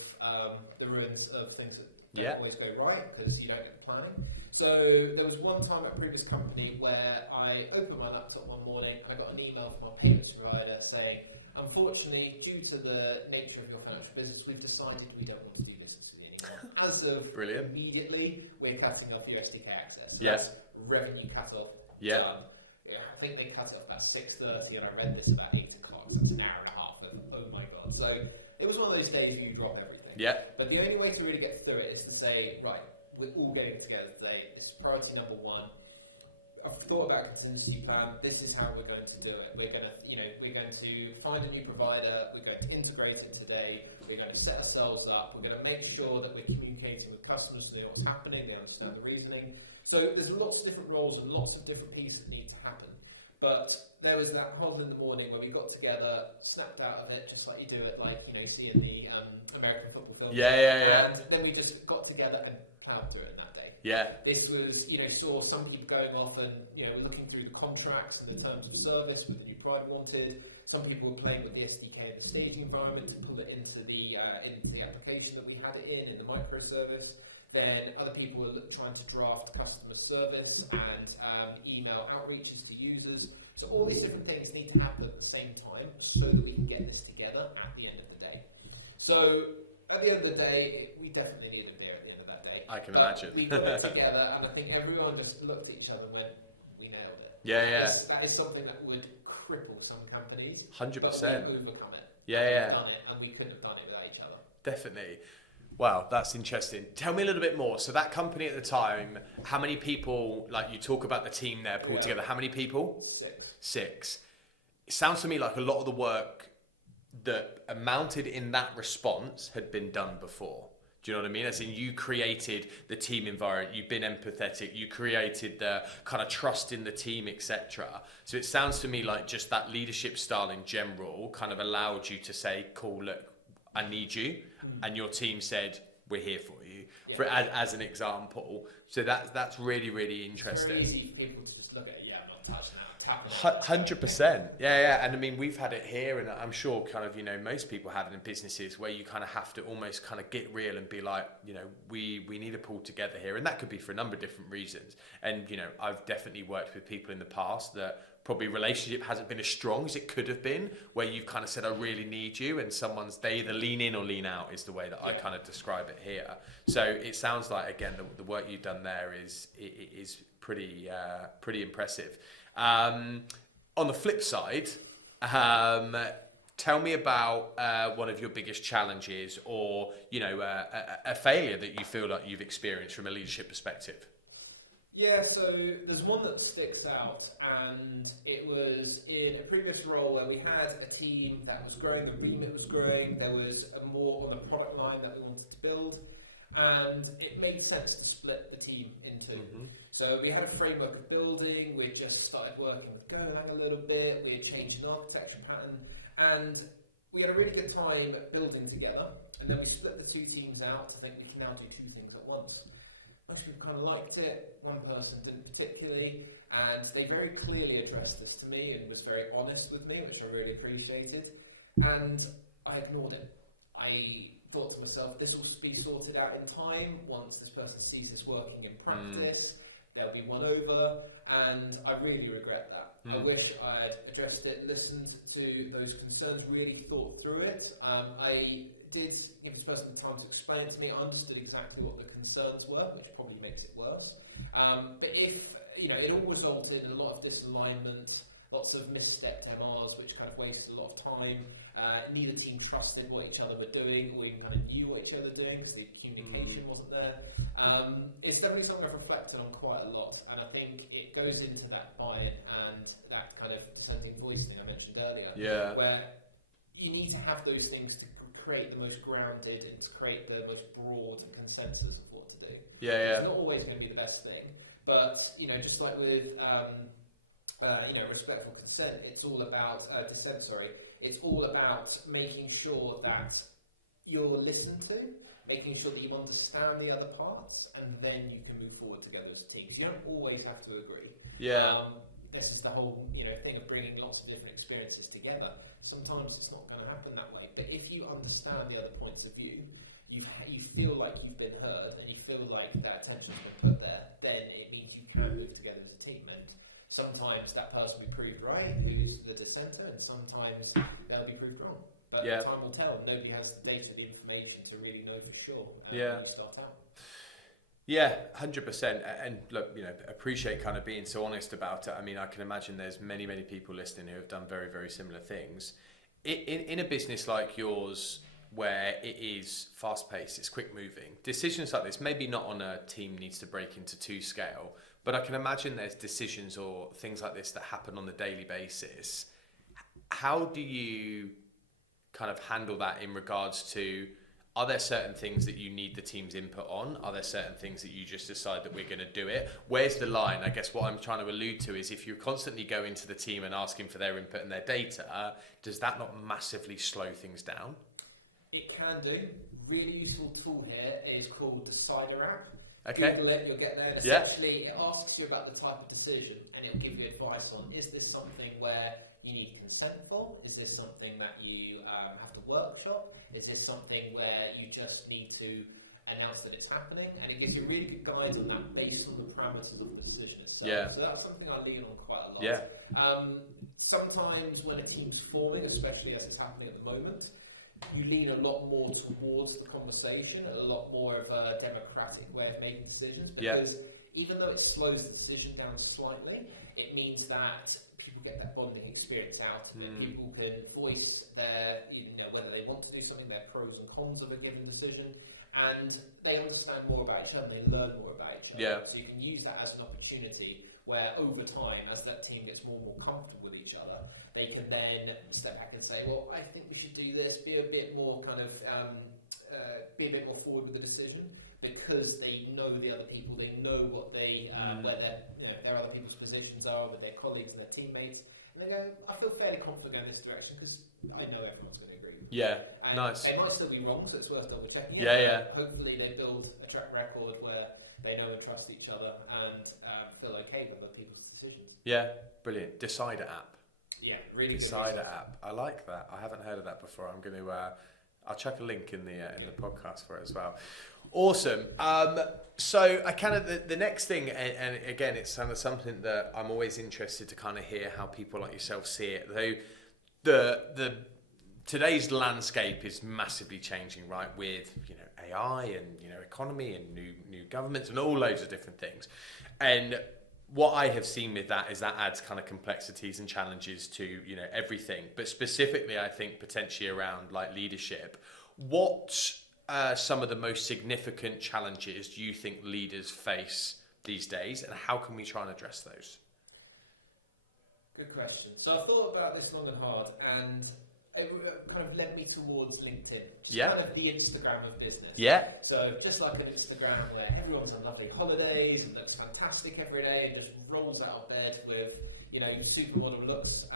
the ruins of things that don't always go right because you don't get the planning. So there was one time at a previous company where I opened my laptop one morning and I got an email from our payments provider saying, unfortunately, due to the nature of your financial business, we've decided we don't want to do business with you anymore. As of immediately, we're cutting off your SDK access. That's revenue cut off. I think they cut it off about 6:30 and I read this about 8 o'clock, so it's an hour and a half. Oh my God. So it was one of those days where you drop everything. But the only way to really get through it is to say, right, we're all getting together today. It's priority number one. I've thought about a contingency plan. This is how we're going to do it. We're going to find a new provider. We're going to integrate it today. We're going to set ourselves up. We're going to make sure that we're communicating with customers so they know what's happening. They understand the reasoning. So there's lots of different roles and lots of different pieces that need to happen. But there was that huddle in the morning where we got together, snapped out of it, just like you do it, like you see in the American football film. And then we just got together and plowed through it that day. This was, saw some people going off and looking through the contracts and the terms of service with the new provider wanted. Some people were playing with the SDK in the staging environment to pull it into the application that we had it in the microservice. Then other people were trying to draft customer service and email outreaches to users. So all these different things need to happen at the same time so that we can get this together at the end of the day. So at the end of the day, we definitely needed a beer at the end of that day. I can imagine. We got it together and I think everyone just looked at each other and went, we nailed it. That is something that would cripple some companies. 100%. But we overcome it. We've done it and we couldn't have done it without each other. Definitely. Wow, that's interesting. Tell me a little bit more. So that company at the time, how many people, like you talk about the team there pulled together, how many people? 6. It sounds to me like a lot of the work that amounted in that response had been done before. Do you know what I mean? As in you created the team environment, you've been empathetic, you created the kind of trust in the team, etc. So it sounds to me like just that leadership style in general kind of allowed you to say, cool, look, I need you. And your team said, we're here for you, as an example. So that's really, really interesting. It's very easy for people to just look at it, I'm not touching that, tap 100%. Yeah. And I mean, we've had it here, and I'm sure kind of, most people have it in businesses where you kind of have to almost kind of get real and be like, we need to pull together here. And that could be for a number of different reasons. And, I've definitely worked with people in the past that probably relationship hasn't been as strong as it could have been, where you've kind of said, I really need you, and they either lean in or lean out is the way that I kind of describe it here. So it sounds like, again, the work you've done there is pretty impressive. On the flip side, tell me about one of your biggest challenges, or a failure that you feel like you've experienced from a leadership perspective. Yeah, so there's one that sticks out, and it was in a previous role where we had a team that was growing, the remit was growing, there was more on the product line that we wanted to build, and it made sense to split the team into. So we had a framework of building, we had just started working with Golang a little bit, we had changed an architecture pattern, and we had a really good time building together, and then we split the two teams out to think we can now do two things at once. Most people kind of liked it, one person didn't particularly, and they very clearly addressed this to me and was very honest with me, which I really appreciated, and I ignored it. I thought to myself, this will be sorted out in time. Once this person sees this working in practice, there'll be one over, and I really regret that. I wish I'd addressed it, listened to those concerns, really thought through it. I did give this person the time to explain it to me. I understood exactly what the concerns were, which probably makes it worse. But if, it all resulted in a lot of disalignment, lots of misstepped MRs, which kind of wasted a lot of time. Neither team trusted what each other were doing, or even kind of knew what each other were doing, because the communication wasn't there. It's definitely something I've reflected on quite a lot, and I think it goes into that buy-in and that kind of dissenting voice thing I mentioned earlier, where you need to have those things to create the most grounded and to create the most broad consensus of what to do. It's not always going to be the best thing, but just like with respectful consent, it's all about dissent. It's all about making sure that you're listened to, making sure that you understand the other parts, and then you can move forward together as a team. You don't always have to agree. This is the whole thing of bringing lots of different experiences together. Sometimes it's not going to happen that way, but if you understand the other points of view, you feel like you've been heard, and you feel like that attention's been put there, then it means you can move together as a team. And sometimes that person will be proved right, who's the dissenter, and sometimes they'll be proved wrong. But time will tell. Nobody has the data, the information to really know for sure when you start out. Yeah, 100%. And look, appreciate kind of being so honest about it. I mean, I can imagine there's many, many people listening who have done very, very similar things. In a business like yours, where it is fast-paced, it's quick-moving, decisions like this, maybe not on a team needs to break into 2 scale, but I can imagine there's decisions or things like this that happen on a daily basis. How do you kind of handle that in regards to, are there certain things that you need the team's input on? Are there certain things that you just decide that we're going to do it? Where's the line? I guess what I'm trying to allude to is, if you're constantly going to the team and asking for their input and their data, does that not massively slow things down? It can do. Really useful tool here is called the Decider app. Okay. Google it, you'll get there. Essentially, it asks you about the type of decision, and it'll give you advice on, is this something where you need consent for? Is this something that you have to workshop? Is this something where you just need to announce that it's happening? And it gives you really good guides on that based on the parameters of the decision itself. So that's something I lean on quite a lot. Sometimes when a team's forming, especially as it's happening at the moment, you lean a lot more towards the conversation and a lot more of a democratic way of making decisions, because even though it slows the decision down slightly, it means that people get that bonding experience out, and people can voice their, whether they want to do something, their pros and cons of a given decision, and they understand more about each other, they learn more about each other. So you can use that as an opportunity where over time, as that team gets more and more comfortable with each other, they can then step back and say, well, I think we should do this, be a bit more kind of, be a bit more forward with the decision, because they know the other people, they know what they, where their other people's positions are with their colleagues and their teammates, and they go, I feel fairly confident in this direction, because I know everyone's going to agree with me. And nice. They might still be wrong, so it's worth double checking. Hopefully they build a track record where they know and trust each other and feel okay with other people's decisions. Yeah, brilliant. Decider app. Yeah, really good Decider research. app. I like that. I haven't heard of that before. I'm going to. I'll chuck a link in the podcast for it as well. Awesome. So I kind of the next thing, and again, it's kind of something that I'm always interested to kind of hear how people like yourself see it. Though the today's landscape is massively changing, right? With AI and economy and new governments and all loads of different things, and what I have seen with that is that adds kind of complexities and challenges to everything, but specifically I think potentially around like leadership. What some of the most significant challenges do you think leaders face these days, and how can we try and address those? Good question. So I've thought about this long and hard, and it kind of led me towards LinkedIn. Just kind of the Instagram of business. Yeah. So just like an Instagram where everyone's on lovely holidays and looks fantastic every day, and just rolls out of bed with supermodel looks.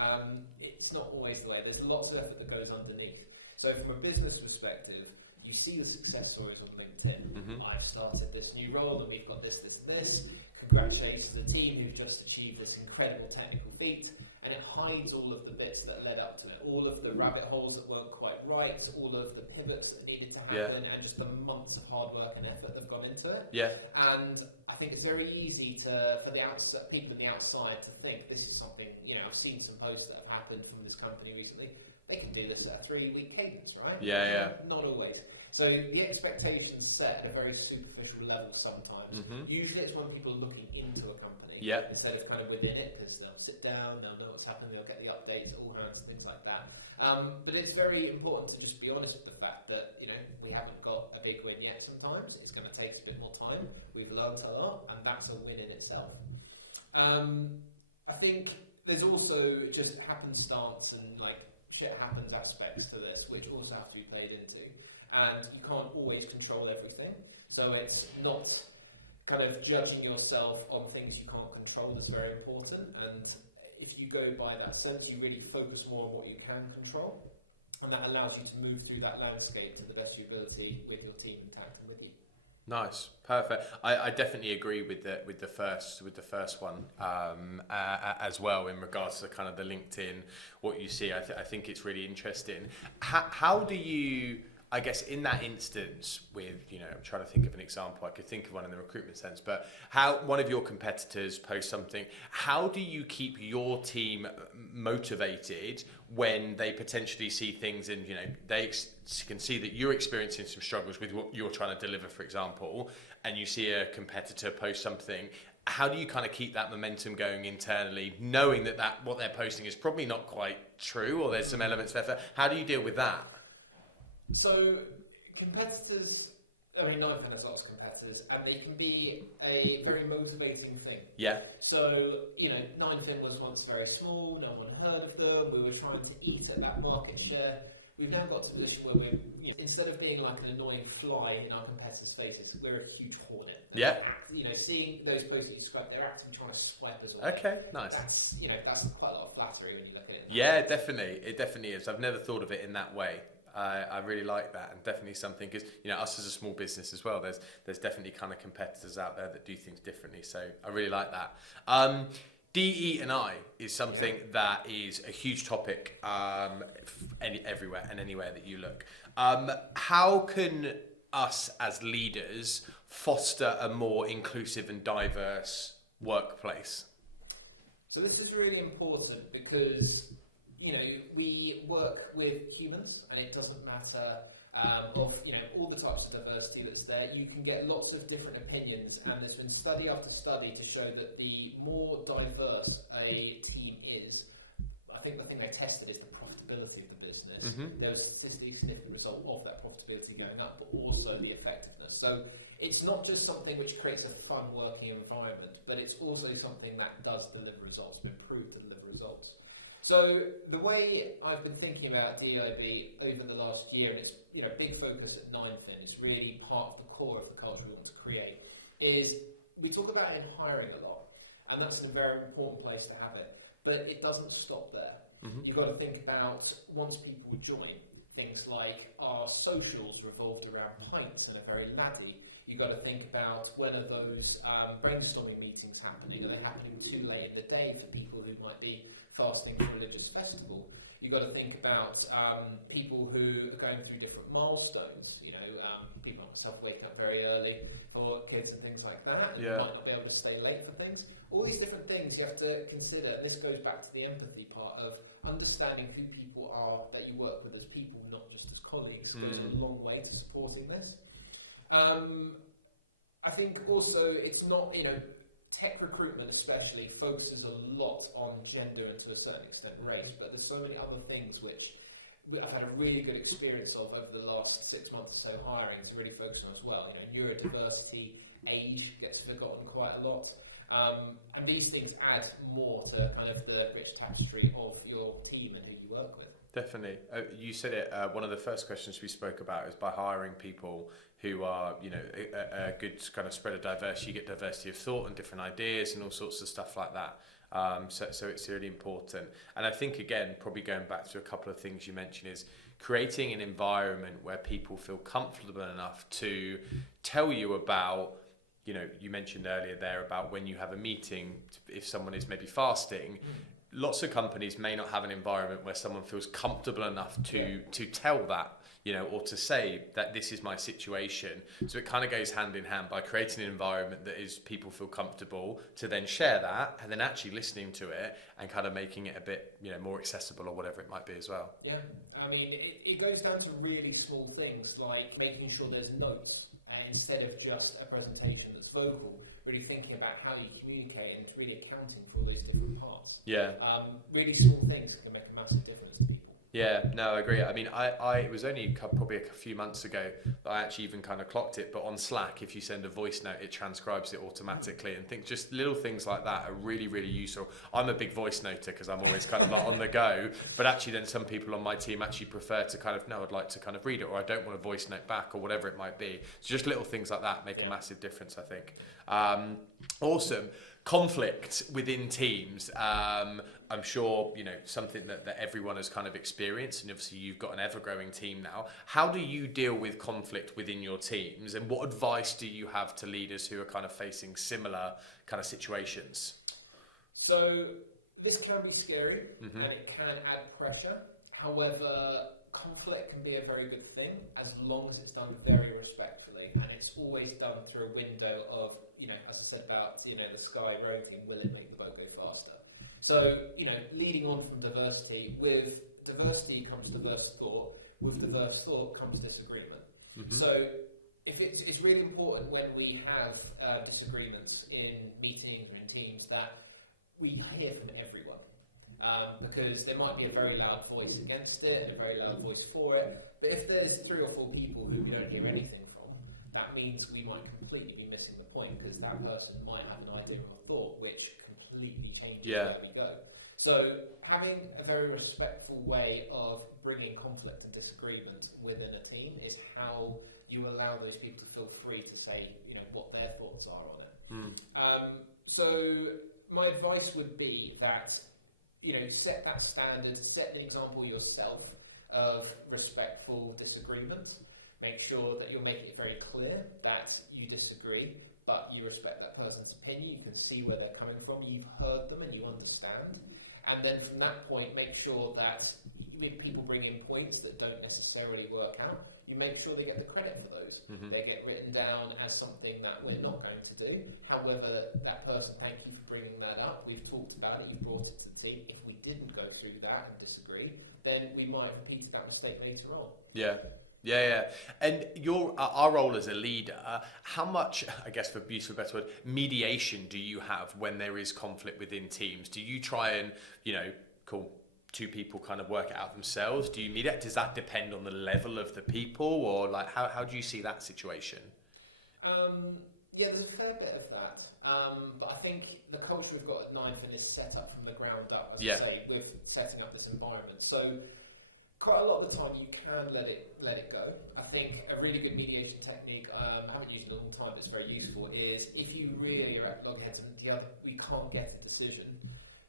It's not always the way. There's lots of effort that goes underneath. So from a business perspective, you see the success stories on LinkedIn. Mm-hmm. I've started this new role and we've got this, this, and this. Congratulations to the team who've just achieved this incredible technical feat. And it hides all of the bits that led up to it, all of the rabbit holes that weren't quite right, all of the pivots that needed to happen, and just the months of hard work and effort that have gone into it. Yeah. And I think it's very easy for the people on the outside to think this is something. I've seen some posts that have happened from this company recently. They can do this at a 3-week cadence, right? Yeah. Not always. So the expectations set at a very superficial level sometimes. Mm-hmm. Usually it's when people are looking into a company instead of kind of within it, because they'll sit down, they'll know what's happening, they'll get the updates, all hands, things like that. But it's very important to just be honest with the fact that we haven't got a big win yet. Sometimes it's going to take us a bit more time. We've learned a lot, and that's a win in itself. I think there's also just happenstance and like shit happens aspects to this, which also have to be played into. And you can't always control everything. So it's not kind of judging yourself on things you can't control that's very important. And if you go by that sense, you really focus more on what you can control. And that allows you to move through that landscape to the best of your ability with your team intact and with you. Nice, perfect. I definitely agree with the first one as well in regards to kind of the LinkedIn, what you see. I think it's really interesting. How do you, I guess, in that instance with, I'm trying to think of an example, I could think of one in the recruitment sense, but how one of your competitors posts something, how do you keep your team motivated when they potentially see things and, they can see that you're experiencing some struggles with what you're trying to deliver, for example, and you see a competitor post something? How do you kind of keep that momentum going internally, knowing that what they're posting is probably not quite true, or there's some elements there? How do you deal with that? So competitors, Ninefin has lots of competitors, and they can be a very motivating thing. Yeah. So, Ninefin was once very small, no one heard of them, we were trying to eat at that market share. We've now got to a position where instead of being like an annoying fly in our competitors' faces, we're a huge hornet. Yeah. Seeing those posts that you described, they're actually trying to swipe us away. Okay, nice. That's quite a lot of flattery when you look at it. Yeah, definitely. It definitely is. I've never thought of it in that way. I really like that, and definitely something, because us as a small business as well, there's definitely kind of competitors out there that do things differently, so I really like that. DE&I is something that is a huge topic everywhere and anywhere that you look. How can us as leaders foster a more inclusive and diverse workplace? So this is really important because we work with humans, and it doesn't matter all the types of diversity that's there. You can get lots of different opinions, and there's been study after study to show that the more diverse a team is, I think the thing they tested is the profitability of the business. Mm-hmm. There was a statistically significant result of that profitability going up, but also the effectiveness. So it's not just something which creates a fun working environment, but it's also something that does deliver results, been proved to deliver results. So the way I've been thinking about DEIB over the last year, and it's big focus at Ninefin, is really part of the core of the culture we want to create, is we talk about it in hiring a lot, and that's a very important place to have it, but it doesn't stop there. Mm-hmm. You've got to think about, once people join, things like our socials revolved around pints and are very laddie. You've got to think about when are those brainstorming meetings happening? Are they happening too late in the day for people who might be fasting for a religious festival? You've got to think about people who are going through different milestones. People like myself waking up very early for kids and things like that. Yeah. You might not be able to stay late for things. All these different things you have to consider. And this goes back to the empathy part of understanding who people are that you work with as people, not just as colleagues. Goes a long way to supporting this. I think also it's not, tech recruitment especially focuses a lot on gender and to a certain extent race, but there's so many other things which I've had a really good experience of over the last 6 months or so hiring to really focus on as well. Neurodiversity, age gets forgotten quite a lot. And these things add more to kind of the rich tapestry of your team and who you work with. Definitely. You said it, one of the first questions we spoke about is by hiring people who are, a good kind of spread of diversity. You get diversity of thought and different ideas and all sorts of stuff like that. So it's really important. And I think, again, probably going back to a couple of things you mentioned is creating an environment where people feel comfortable enough to tell you about, you mentioned earlier there about when you have a meeting, if someone is maybe fasting, lots of companies may not have an environment where someone feels comfortable enough to tell that, or to say that this is my situation. So it kind of goes hand in hand by creating an environment that is people feel comfortable to then share that and then actually listening to it and kind of making it a bit, more accessible or whatever it might be as well. Yeah, I mean, it goes down to really small things like making sure there's notes instead of just a presentation that's vocal. Really thinking about how you communicate and really accounting for all those different parts. Yeah. Really small things can make a massive difference to people. Yeah, no, I agree. I mean, it was only probably a few months ago that I actually even kind of clocked it, but on Slack, if you send a voice note, it transcribes it automatically, and think just little things like that are really, really useful. I'm a big voice noter because I'm always kind of like on the go, but actually then some people on my team actually prefer to kind of, no, I'd like to kind of read it, or I don't want a voice note back, or whatever it might be. So just little things like that make a massive difference, I think. Awesome. Conflict within teams, I'm sure, something that everyone has kind of experienced, and obviously you've got an ever-growing team now. How do you deal with conflict within your teams, and what advice do you have to leaders who are kind of facing similar kind of situations? So this can be scary, and it can add pressure. However, conflict can be a very good thing as long as it's done very respectfully, and it's always done through a window of, as I said about, the Sky rowing team, will it make the boat go faster? So, leading on from diversity, with diversity comes diverse thought, with diverse thought comes disagreement. So, if it's really important when we have disagreements in meetings or in teams that we hear from everyone. Because there might be a very loud voice against it and a very loud voice for it, but if there's 3 or 4 people who we don't hear anything from, that means we might completely be missing the point, because that person might have an idea or a thought which completely changes where we go. So having a very respectful way of bringing conflict and disagreement within a team is how you allow those people to feel free to say, what their thoughts are on it. So my advice would be that, set that standard, set the example yourself of respectful disagreement. Make sure that you're making it very clear that you disagree, but you respect that person's opinion. You can see where they're coming from. You've heard them and you understand. And then from that point, make sure that if people bring in points that don't necessarily work out, you make sure they get the credit for those. They get written down as something that we're not going to do. However, that person, thank you for bringing that up. We've talked about it. You brought it to the team. If we didn't go through that and disagree, then we might have repeated that mistake later on. Yeah. And our role as a leader, how much, I guess for use of a better word, mediation do you have when there is conflict within teams? Do you try and, call 2 people kind of work it out themselves? Do you mediate? Does that depend on the level of the people, or like how do you see that situation? There's a fair bit of that. But I think the culture we've got at Ninefin is set up from the ground up, as I say, with setting up this environment. So quite a lot of the time you can let it go. I think a really good mediation technique, I haven't used it in a long time, but it's very useful, is if you really are at loggerheads and we can't get a decision,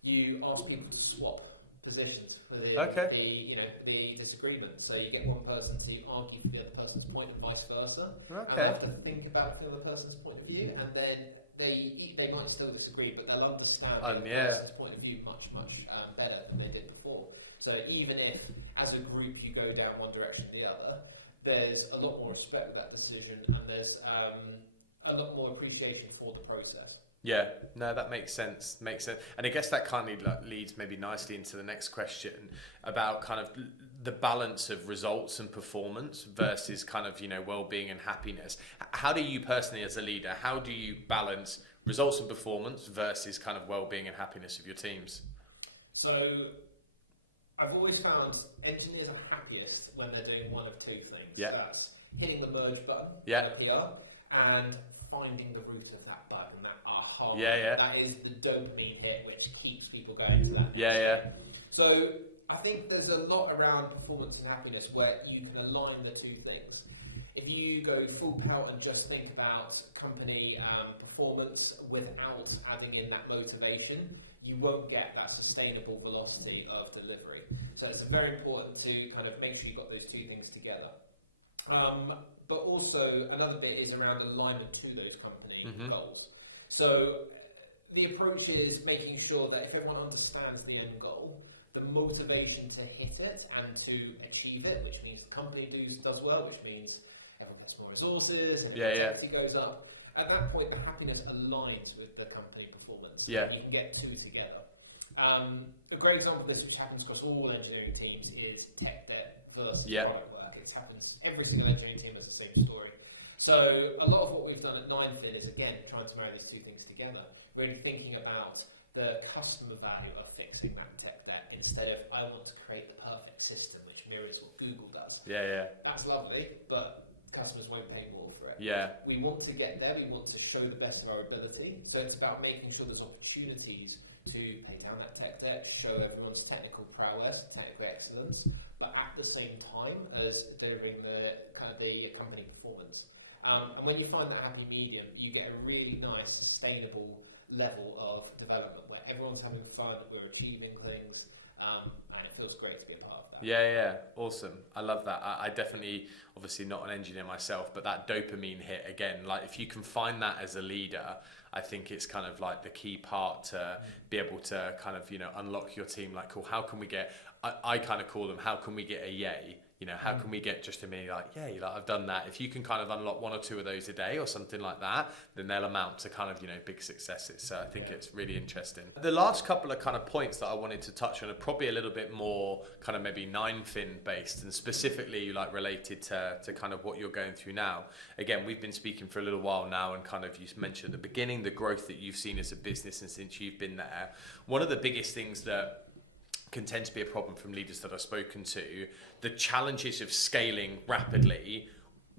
you ask people to swap positions the disagreement. So you get one person to argue for the other person's point and vice versa. Okay. And have to think about the other person's point of view, and then they might still disagree, but they'll understand the other person's point of view much better than they did before. So even if, as a group, you go down one direction or the other, there's a lot more respect with that decision, and there's a lot more appreciation for the process. Yeah, no, that makes sense. And I guess that kind of leads maybe nicely into the next question about kind of the balance of results and performance versus kind of, well-being and happiness. How do you personally as a leader, how do you balance results and performance versus kind of well-being and happiness of your teams? So I've always found engineers are happiest when they're doing one of two things. Yeah. So that's hitting the merge button yeah. on a PR and finding the root of that button, that aha. Yeah. That is the dopamine hit which keeps people going to that. Yeah. So I think there's a lot around performance and happiness where you can align the two things. If you go full pelt and just think about company performance without adding in that motivation, you won't get that sustainable velocity of delivery. So it's very important to kind of make sure you've got those two things together. But also another bit is around alignment to those company goals. So the approach is making sure that if everyone understands the end goal, the motivation to hit it and to achieve it, which means the company does well, which means everyone gets more resources, and activity goes up. At that point, the happiness aligns with the company performance. Yeah. You can get two together. A great example of this, which happens across all engineering teams, is tech debt versus product work. It happens, every single engineering team has the same story. So a lot of what we've done at 9fin is, again, trying to marry these two things together. Really thinking about the customer value of fixing that tech debt instead of, I want to create the perfect system which mirrors what Google does. Yeah. That's lovely, but customers won't pay more for it. Yeah. We want to get there, we want to show the best of our ability. So it's about making sure there's opportunities to pay down that tech debt, show everyone's technical prowess, technical excellence, but at the same time as delivering the company performance. And when you find that happy medium, you get a really nice, sustainable level of development where everyone's having fun, we're achieving things, and it feels great to be a part of that. Yeah, awesome. I love that. I definitely, obviously not an engineer myself, but that dopamine hit again, like if you can find that as a leader, I think it's kind of like the key part to be able to kind of, unlock your team. Like, cool, how can we get, I kind of call them, how can we get a yay? How can we get just to me like, yeah, I've done that. If you can kind of unlock one or two of those a day or something like that, then they'll amount to kind of, big successes. So I think it's really interesting. The last couple of kind of points that I wanted to touch on are probably a little bit more kind of maybe 9fin based and specifically like related to kind of what you're going through now. Again, we've been speaking for a little while now and kind of you mentioned at the beginning, the growth that you've seen as a business and since you've been there. One of the biggest things that can tend to be a problem from leaders that I've spoken to, the challenges of scaling rapidly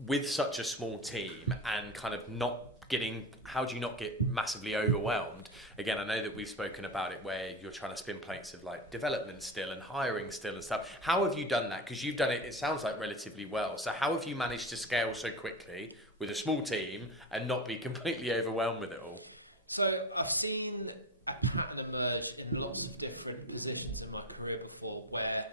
with such a small team and kind of not getting, how do you not get massively overwhelmed? Again, I know that we've spoken about it where you're trying to spin plates of like development still and hiring still and stuff. How have you done that? Because you've done it, it sounds like relatively well. So how have you managed to scale so quickly with a small team and not be completely overwhelmed with it all? So I've seen a pattern emerge in lots of different positions in my career before where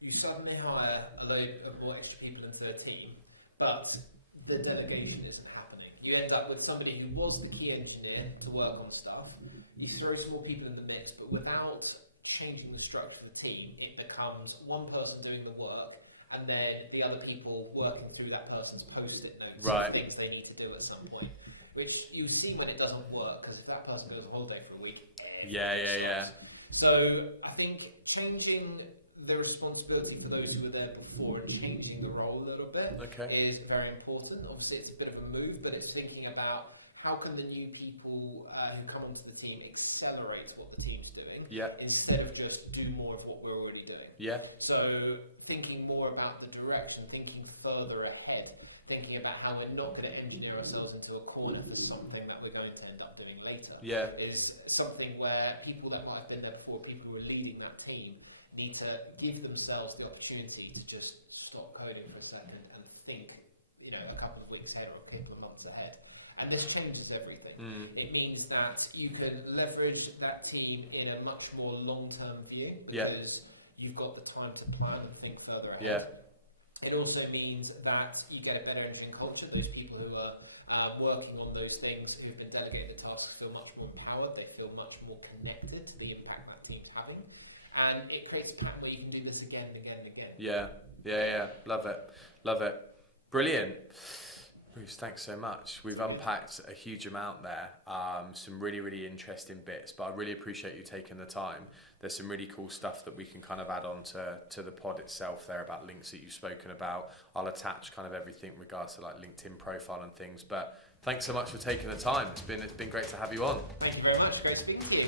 you suddenly hire a load of more extra people into the team, but the delegation isn't happening. You end up with somebody who was the key engineer to work on stuff. You throw some more people in the mix, but without changing the structure of the team, it becomes one person doing the work and then the other people working through that person's post-it notes of things they need to do at some point. Which you see when it doesn't work, because if that person goes on holiday for a week, Yeah. So I think changing the responsibility for those who were there before and changing the role a little bit is very important. Obviously, it's a bit of a move, but it's thinking about how can the new people who come onto the team accelerate what the team's doing instead of just do more of what we're already doing. Yeah. So thinking more about the direction, thinking further ahead. Thinking about how we're not going to engineer ourselves into a corner for something that we're going to end up doing later is something where people that might have been there before, people who are leading that team, need to give themselves the opportunity to just stop coding for a second and think, a couple of weeks ahead or a couple of months ahead. And this changes everything. It means that you can leverage that team in a much more long-term view because you've got the time to plan and think further ahead. Yeah. It also means that you get a better engineering culture. Those people who are working on those things, who've been delegated tasks, feel much more empowered. They feel much more connected to the impact that team's having. And it creates a pattern where you can do this again and again and again. Yeah. Love it. Brilliant. Bruce, thanks so much. We've unpacked a huge amount there, some really, really interesting bits, but I really appreciate you taking the time. There's some really cool stuff that we can kind of add on to the pod itself there about links that you've spoken about. I'll attach kind of everything in regards to like LinkedIn profile and things, but thanks so much for taking the time. It's been great to have you on. Thank you very much. Great speaking to you.